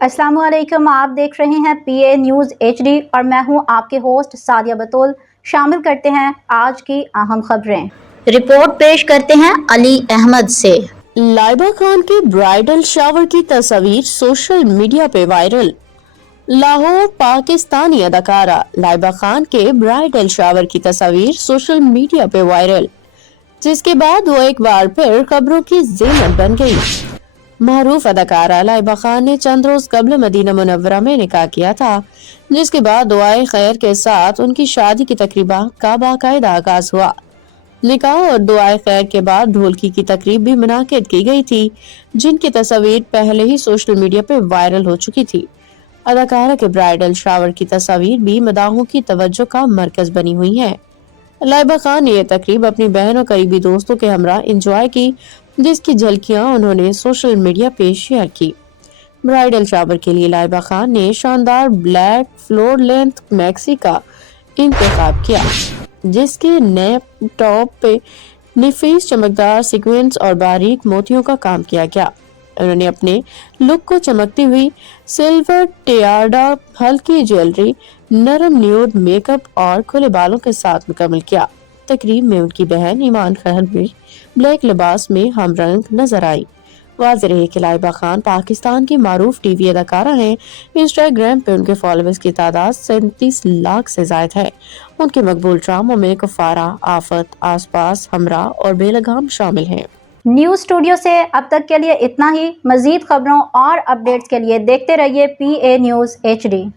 अस्सलाम वालेकुम। आप देख रहे हैं PA न्यूज़ HD और मैं हूं आपके होस्ट सादिया बतूल। शामिल करते हैं आज की अहम खबरें। रिपोर्ट पेश करते हैं अली अहमद से। लाइबा खान के ब्राइडल शावर की तस्वीर सोशल मीडिया पे वायरल। लाहौर पाकिस्तानी अदाकारा लाइबा खान के ब्राइडल शावर की तस्वीर सोशल मीडिया पे वायरल, जिसके बाद वो एक बार फिर खबरों की ज़ीनत बन गई। मारूफ अदाकारा लाइबा खान ने चंद रोज कबल मदीना मुनव्वरा में निकाह किया था, जिसके बाद दुआए खैर के साथ उनकी शादी की तकरीबा का बाकायदा आगाज हुआ। निकाह और दुआए खैर के बाद ढोलकी की तकरीब भी मुनाकिद की गई थी, जिनकी तस्वीर पहले ही सोशल मीडिया पे वायरल हो चुकी थी। अदाकारा के ब्राइडल शावर की तस्वीर भी मदाहों की तवज्जो का मरकज बनी हुई है। लाइबा खान ने यह तकरीब अपनी बहन और करीबी दोस्तों के हमरा एंजॉय की, जिसकी झलकियां उन्होंने सोशल मीडिया पे शेयर की। ब्राइडल शावर के लिए लाइबा खान ने शानदार ब्लैक फ्लोर लेंथ मैक्सी का इंतखाब किया, जिसके नए टॉप पे नफीस चमकदार सीक्वेंस और बारीक मोतियों का काम किया गया। उन्होंने अपने लुक को चमकती हुई सिल्वर टियारडा, हल्की ज्वेलरी, नरम न्यूड मेकअप और खुले बालों के साथ मुकम्मल किया। तकरीब में उनकी बहन ईमान खान भी ब्लैक लिबास में हमरंग नजर आई। वाज़ेह रहे कि लाइबा खान पाकिस्तान की मारूफ टीवी अदाकारा हैं। इंस्टाग्राम पे उनके फॉलोअर्स की तादाद 37 लाख से ज्यादा है। उनके मकबूल ड्रामों में कुफारा, आफत, आसपास, हमरा और बेलगाम शामिल हैं। न्यूज़ स्टूडियो से अब तक के लिए इतना ही। मजीद खबरों और अपडेट्स के लिए देखते रहिए PA न्यूज़ HD।